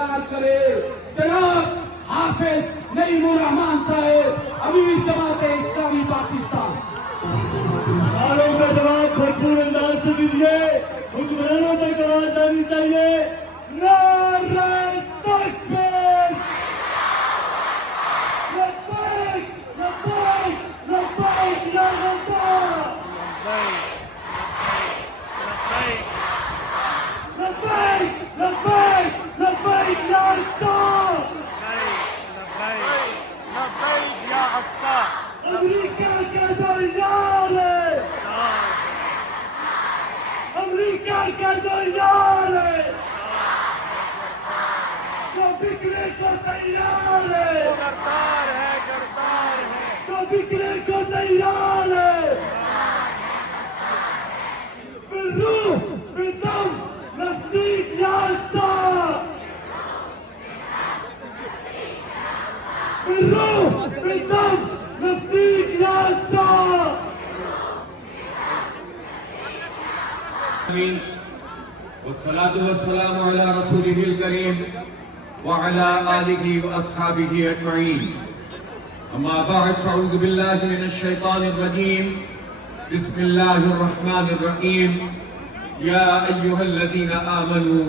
خطاب کرے جناب حافظ نعیم الرحمان صاحب امیر جماعت اسلامی پاکستان۔ نعروں کا جواب بھرپور انداز سے دیجیے، حکمرانوں تک آواز آنی چاہیے۔ نعرہ تکبیر! لبیک لبیک لبیک یا غزہ! لبیک لبیک لبیک یا اقصی! امریکہ کا جو یار ہے، امریکہ کا جو یار ہے، جو بکنے کو تیار ہے، جو بکنے کو تیار ہے، بالروح بالدم نزدیک یا اقصی، بالروح بالدم نزدیک یا اقصی۔ والصلاة والسلام على رسوله الكريم وعلى آله وأصحابه أجمعين. أما بعد فأعوذ بالله من الشيطان الرجيم. بسم الله الرحمن الرحيم. يا أيها الذين آمنوا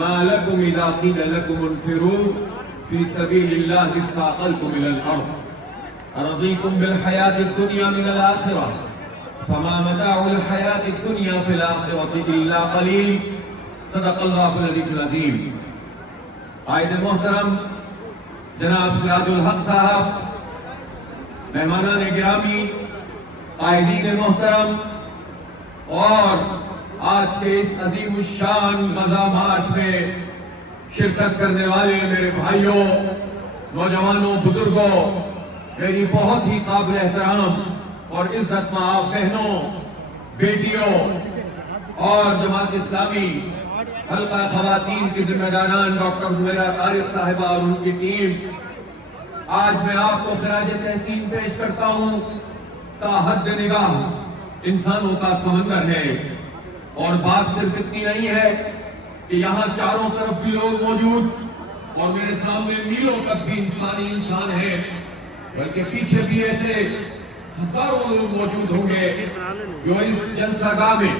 ما لكم إذا قيل لكم انفروا في سبيل الله اثاقلتم إلى الأرض أرضيكم بالحياة الدنيا من الآخرة فما متاع الحياة الدنيا في الآخرة إلا قليل. صدق اللہ العلی العظیم. قائد محترم جناب سراج الحق صاحب، مہمانان گرامی، قائدین محترم اور آج کے اس عظیم الشان غزہ مارچ میں شرکت کرنے والے میرے بھائیوں، نوجوانوں، بزرگوں، میری بہت ہی قابل احترام اور عزت مآب بہنوں، بیٹیوں اور جماعت اسلامی حلقہ خواتین کی ذمہ داران ڈاکٹر حمیرہ طارق صاحبہ اور ان کی ٹیم، آج میں آپ کو خراج تحسین پیش کرتا ہوں۔ تا حد نگاہ انسانوں کا سمندر ہے، اور بات صرف اتنی نہیں ہے کہ یہاں چاروں طرف بھی لوگ موجود اور میرے سامنے میلوں تک بھی انسان ہے، بلکہ پیچھے بھی ایسے ہزاروں لوگ موجود ہوں گے جو اس جلسہ گاہ میں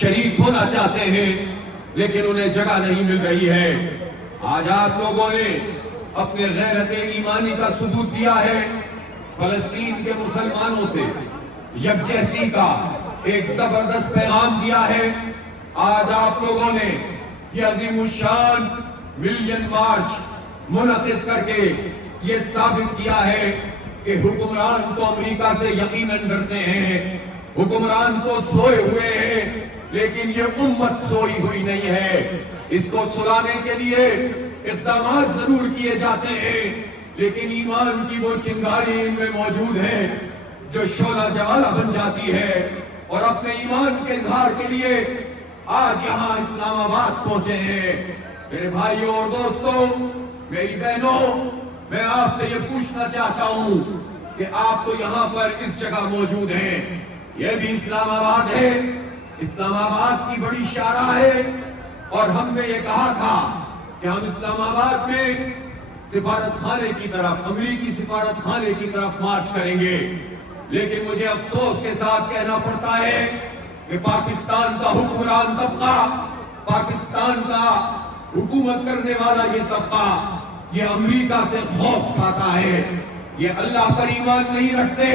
شریک ہونا چاہتے ہیں لیکن انہیں جگہ نہیں مل رہی ہے۔ آج آپ لوگوں نے اپنے غیرت ایمانی کا ثبوت دیا ہے، فلسطین کے مسلمانوں سے یکجہتی کا ایک زبردست پیغام دیا ہے۔ آج آپ لوگوں نے یہ عظیم الشان ملین مارچ منعقد کر کے یہ ثابت کیا ہے کہ حکمران تو امریکہ سے یقیناً ڈرتے ہیں، حکمران تو سوئے ہوئے ہیں، لیکن یہ امت سوئی ہوئی نہیں ہے۔ اس کو سلانے کے لیے اقدامات ضرور کیے جاتے ہیں، لیکن ایمان کی وہ چنگاری ان میں موجود ہے جو شعلہ جوالہ بن جاتی ہے، اور اپنے ایمان کے اظہار کے لیے آج یہاں اسلام آباد پہنچے ہیں۔ میرے بھائیوں اور دوستوں، میری بہنوں، میں آپ سے یہ پوچھنا چاہتا ہوں کہ آپ تو یہاں پر اس جگہ موجود ہیں، یہ بھی اسلام آباد ہے، اسلام آباد کی بڑی شاہراہ ہے، اور ہم نے یہ کہا تھا کہ ہم اسلام آباد میں سفارت خانے کی طرف، امریکی سفارت خانے کی طرف مارچ کریں گے، لیکن مجھے افسوس کے ساتھ کہنا پڑتا ہے کہ پاکستان کا حکمران طبقہ، پاکستان کا حکومت کرنے والا یہ طبقہ، یہ امریکہ سے خوف کھاتا ہے، یہ اللہ پر ایمان نہیں رکھتے،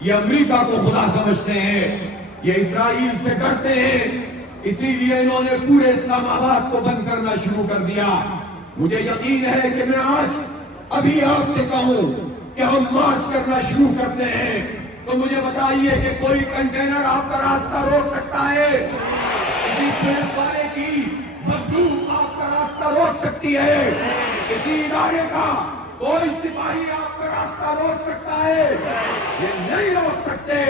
یہ امریکہ کو خدا سمجھتے ہیں، یہ اسرائیل سے ڈرتے ہیں، اسی لیے انہوں نے پورے اسلام آباد کو بند کرنا شروع کر دیا۔ مجھے یقین ہے کہ میں آج ابھی آپ سے کہوں کہ ہم مارچ کرنا شروع کرتے ہیں تو مجھے بتائیے کہ کوئی کنٹینر آپ کا راستہ روک سکتا ہے؟ کسی پولیس والے کی بندوق آپ کا راستہ روک سکتی ہے؟ کسی ادارے کا کوئی سپاہی آپ کا راستہ روک سکتا ہے؟ یہ نہیں روک سکتے،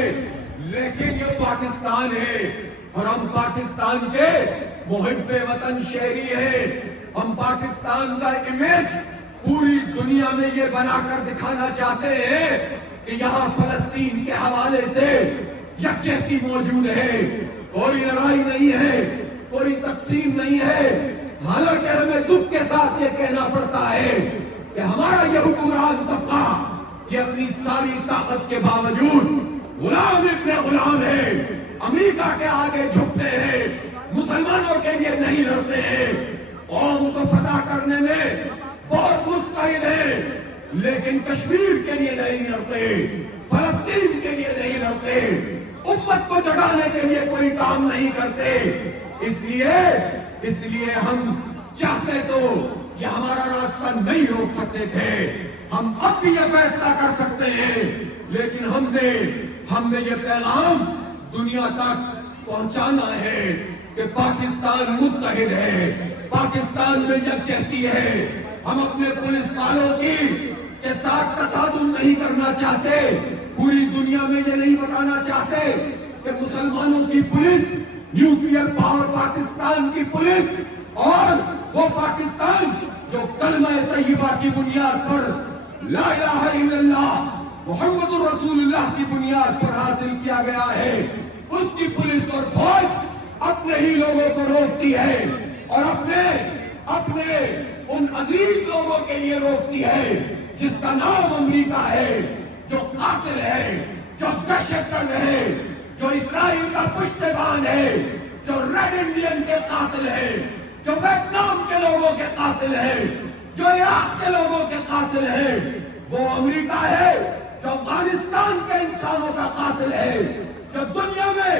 لیکن یہ پاکستان ہے اور ہم پاکستان کے محب وطن شہری ہیں۔ ہم پاکستان کا امیج پوری دنیا میں یہ بنا کر دکھانا چاہتے ہیں کہ یہاں فلسطین کے حوالے سے یکجہتی موجود ہے، کوئی لڑائی نہیں ہے، کوئی تقسیم نہیں ہے۔ حالانکہ ہمیں دکھ کے ساتھ پڑتا ہے کہ ہمارا یہ حکمران طبقہ یہ اپنی ساری طاقت کے باوجود غلام ابن غلام ہے، امریکہ کے آگے جھکتے ہیں، مسلمانوں کے لیے نہیں لڑتے ہیں، قوم کو فتح کرنے میں بہت مستعد ہے لیکن کشمیر کے لیے نہیں لڑتے، فلسطین کے لیے نہیں لڑتے، امت کو جگانے کے لیے کوئی کام نہیں کرتے۔ اس لیے ہم چاہتے تو یہ ہمارا راستہ نہیں روک سکتے تھے، ہم اب بھی یہ فیصلہ کر سکتے ہیں، لیکن ہم نے یہ پیغام دنیا تک پہنچانا ہے کہ پاکستان متحد ہے، پاکستان میں جب چاہتی ہے، ہم اپنے پولیس والوں کے ساتھ تصادم نہیں کرنا چاہتے، پوری دنیا میں یہ نہیں بتانا چاہتے کہ مسلمانوں کی پولیس نیوکلیئر پاور پاکستان کی پولیس اور وہ پاکستان جو کلمہ طیبہ کی بنیاد پر لا الہ الا اللہ محمد رسول اللہ کی بنیاد پر حاصل کیا گیا ہے، اس کی پولیس اور فوج اپنے ہی لوگوں کو روکتی ہے اور اپنے ان عزیز لوگوں کے لیے روکتی ہے جس کا نام امریکہ ہے، جو قاتل ہے، جو دہشت گرد ہے، جو اسرائیل کا پشتیبان ہے، جو ریڈ انڈین کے قاتل ہے، جو ویتنام کے لوگوں کے قاتل ہے، جو عراق کے لوگوں کے قاتل ہے، وہ امریکہ ہے، جو افغانستان کے انسانوں کا قاتل ہے، جو دنیا میں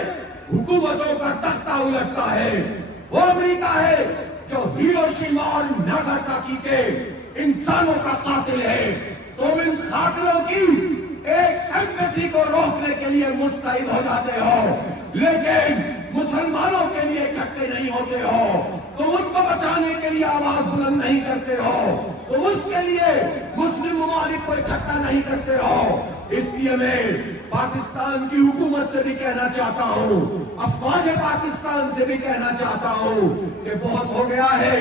حکومتوں کا تختہ الٹتا ہے، وہ امریکہ ہے جو ہیروشیما اور ناگاساکی کے انسانوں کا قاتل ہے۔ تم ان قاتلوں کی ایک ایمبیسی کو روکنے کے لیے مستعد ہو جاتے ہو لیکن مسلمانوں کے لیے اکٹھے نہیں ہوتے ہو، تم ان کو بچانے کے لیے آواز بلند نہیں کرتے ہو، تم اس کے لیے مسلم ممالک کو اکٹھا نہیں کرتے ہو۔ اس لیے میں پاکستان کی حکومت سے بھی کہنا چاہتا ہوں، افواج پاکستان سے بھی کہنا چاہتا ہوں کہ بہت ہو گیا ہے،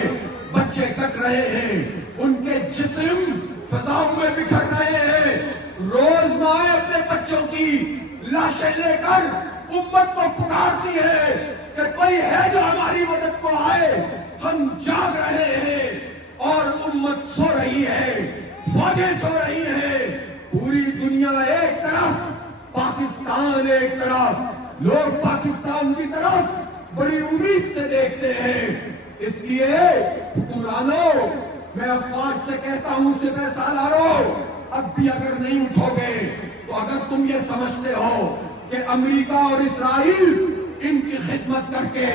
بچے کٹ رہے ہیں، ان کے جسم فضاؤں میں بکھر رہے ہیں، روز مائیں اپنے بچوں کی لاشیں لے کر امت کو پکارتی ہے کہ کوئی ہے جو ہماری مدد کو آئے، ہم جاگ رہے ہیں اور امت سو رہی ہے، فوجیں سو رہی ہیں، پوری دنیا ایک طرف، پاکستان ایک طرف، لوگ پاکستان کی طرف بڑی امید سے دیکھتے ہیں۔ اس لیے حکمرانوں، میں افواج سے کہتا ہوں، سپہ سالاروں، اب بھی اگر نہیں اٹھو گے تو اگر تم یہ سمجھتے ہو کہ امریکہ اور اسرائیل ان کی خدمت کر کے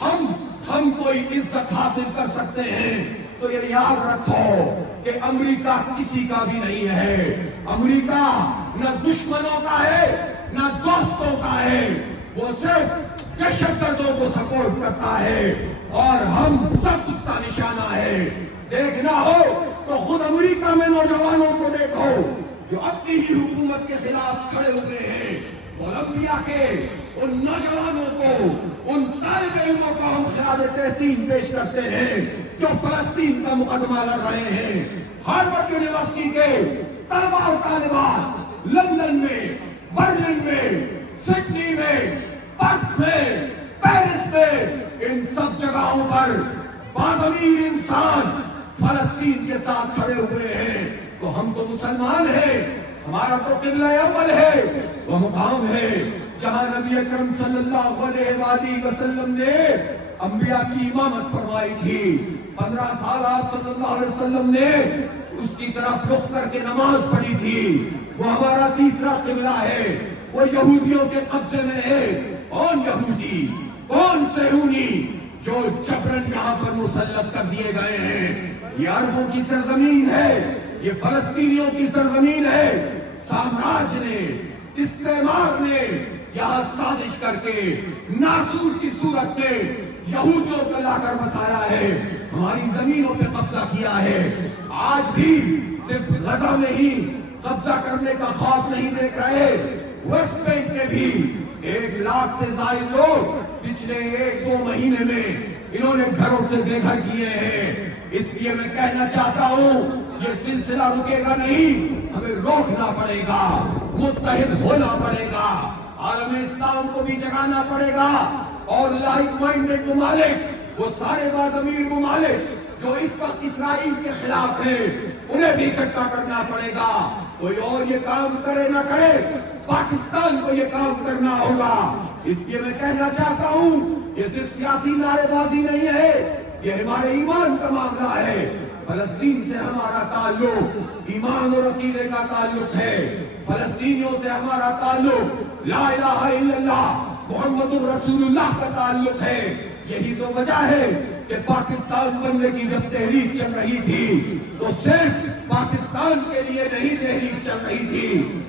ہم کوئی عزت حاصل کر سکتے ہیں تو یہ یاد رکھو کہ امریکہ کسی کا بھی نہیں ہے، امریکہ نہ دشمنوں کا ہے نہ دوستوں کا ہے، وہ صرف دہشت گردوں کو سپورٹ کرتا ہے اور ہم سب اس کا نشانہ ہے۔ دیکھنا ہو تو خود امریکہ میں نوجوانوں کو دیکھو جو اپنی ہی حکومت کے خلاف کھڑے ہوئے ہیں، کولمبیا کے ان نوجوانوں کو، ان طالب علموں کو ہم خراج تحسین پیش کرتے ہیں جو فلسطین کا مقدمہ لڑ رہے ہیں۔ ہارورڈ یونیورسٹی کے طلبہ اور طالبات لندن میں، برلن میں، سڈنی میں، پرتھ میں، پیرس میں، ان سب جگہوں پر باضمیر انسان فلسطین کے ساتھ کھڑے ہوئے ہیں۔ تو ہم تو مسلمان ہیں، ہمارا تو قبلہ اول ہے، وہ مقام ہے جہاں نبی اکرم صلی اللہ علیہ وآلہ وسلم نے انبیاء کی امامت فرمائی تھی۔ 15 سال آپ صلی اللہ علیہ وسلم نے اس کی طرف رخ کر کے نماز پڑھی تھی۔ وہ ہمارا تیسرا قبلہ ہے، وہ یہودیوں کے قبضے میں ہے۔ کون یہودی، کون صہیونی جو جبرن یہاں پر مسلط کر دیے گئے ہیں؟ یہ عربوں کی سرزمین ہے، یہ فلسطینیوں کی سرزمین ہے۔ سامراج نے، استعمار نے یہاں سازش کر کے ناسور کی صورت میں یہودیوں کو لا کر بسایا ہے، ہماری زمینوں پہ قبضہ کیا ہے۔ آج بھی صرف غزہ میں ہی قبضہ کرنے کا خواب نہیں دیکھ رہے، ویسٹ بینک میں بھی 1 لاکھ سے زائد لوگ پچھلے 1-2 مہینے میں انہوں نے گھروں سے بے گھر کیے ہیں۔ اس لیے میں کہنا چاہتا ہوں یہ سلسلہ رکے گا نہیں، ہمیں روکنا پڑے گا، متحد ہونا پڑے گا، عالم اسلام کو بھی جگانا پڑے گا اور لائک مائنڈڈ ممالک، وہ سارے باضمیر ممالک جو اس وقت اسرائیل کے خلاف ہے انہیں بھی اکٹھا کرنا پڑے گا. کوئی اور یہ کام کرے نہ کرے، پاکستان کو یہ کام کرنا ہوگا. اس لیے میں کہنا چاہتا ہوں یہ صرف سیاسی نعرے بازی نہیں ہے، یہ ہمارے ایمان کا معاملہ ہے. فلسطین سے ہمارا تعلق ایمان اور عقیدے کا تعلق ہے. فلسطینیوں سے ہمارا تعلق لا الہ الا اللہ محمد الرسول اللہ کا تعلق ہے. یہی تو وجہ ہے کہ پاکستان بننے کی جب تحریک چل رہی تھی تو صرف پاکستان کے لیے نہیں تحریک چل رہی تھی،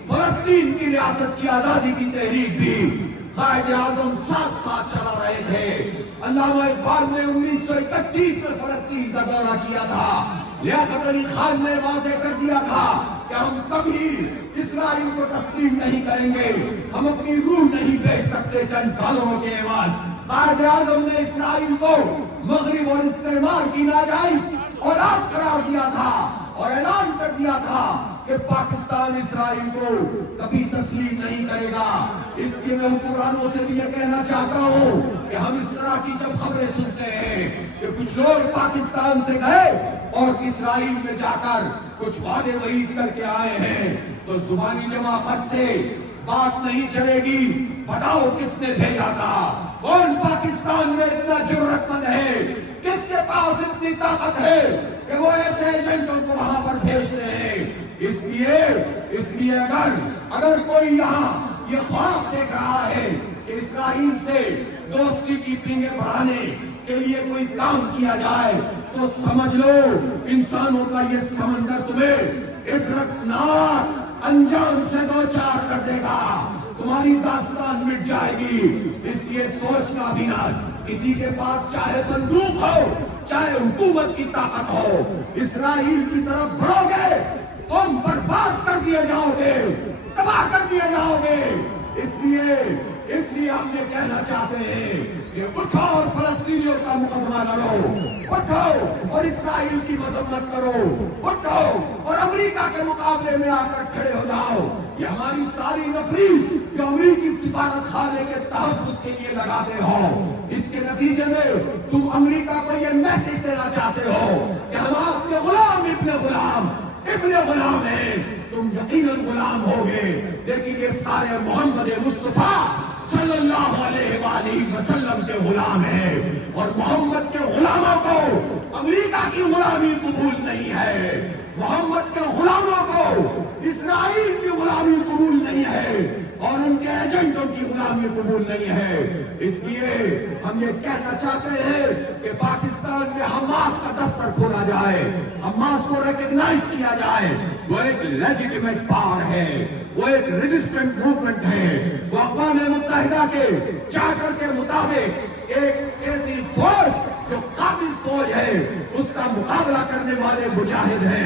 فلسطین کی ریاست کی آزادی کی تحریک بھی قائد اعظم ساتھ ساتھ چلا رہے تھے. علامہ اقبال نے 1931 میں فلسطین کا دورہ کیا تھا. لیاقت علی خان نے واضح کر دیا تھا کہ ہم کبھی اسرائیل کو تسلیم نہیں کریں گے، ہم اپنی روح نہیں بیچ سکتے چند ڈالروں کے عوض. قائد اعظم نے اسرائیل کو مغرب اور استعمار کی ناجائز اولاد قرار دیا تھا اور اعلان کر دیا تھا کہ پاکستان اسرائیل کو کبھی تسلیم نہیں کرے گا. اس لیے میں حکمرانوں سے بھی یہ کہنا چاہتا ہوں کہ ہم اس طرح کی جب خبریں سنتے ہیں کہ کچھ لوگ پاکستان سے گئے اور اسرائیل میں جا کر کچھ وعدے وعید کر کے آئے ہیں تو زبانی جمع خط سے بات نہیں چلے گی. بتاؤ کس نے بھیجا تھا؟ کون پاکستان میں اتنا جرأت مند ہے؟ کس کے پاس اتنی طاقت ہے کہ وہ ایسے ایجنٹوں کو وہاں پر بھیجتے ہیں؟ اس لیے اگر کوئی یہاں یہ خواب دیکھ رہا ہے کہ اسرائیل سے دوستی کی پینگیں بڑھانے کے لیے کوئی کام کیا جائے تو سمجھ لو انسانوں کا یہ سمندر تمہیں عبرتناک انجام سے دوچار کر دے گا. تمہاری داستان مٹ جائے گی. اس لیے سوچنا بھی نہ، کسی کے پاس چاہے بندوق ہو چاہے حکومت کی طاقت ہو، اسرائیل کی طرف بڑھو گے تم برباد کر دیے جاؤ گے، تباہ کر دیے جاؤ گے. اس لیے ہم یہ کہنا چاہتے ہیں کہ اٹھو اور فلسطینیوں کا مقدمہ لڑو، اٹھو اور اسرائیل کی مذمت کرو، اٹھو اور امریکہ کے مقابلے میں آ کر کھڑے ہو جاؤ. یہ ہماری ساری نفری جو امریکی سفارت خانے کے تحفظ کے لیے لگاتے ہو، اس کے نتیجے میں تم امریکہ کو یہ میسج دینا چاہتے ہو کہ ہم آپ کے غلام ابن غلام ہیں. تم یقیناً غلام ہوگے لیکن یہ سارے محمد مصطفیٰ صلی اللہ علیہ وآلہ وسلم کے غلام ہیں اور محمد کے غلاموں کو امریکہ کی غلامی قبول نہیں ہے. محمد کے غلاموں کو اسرائیل کی غلامی قبول نہیں ہے اور ان کے ایجنٹوں کی غلامی قبول نہیں ہے. اس لیے ہم یہ کہنا چاہتے ہیں کہ پاکستان میں حماس کا دفتر کھولا جائے، حماس کو ریکگنائز کیا جائے. وہ ایک لیجیٹیمیٹ پاور ہے، وہ ایک ریزسٹنٹ موومنٹ ہے، وہ اقوام متحدہ کے چارٹر کے مطابق ایک ایسی فوج جو قابل فوج ہے، اس کا مقابلہ کرنے والے مجاہد ہیں.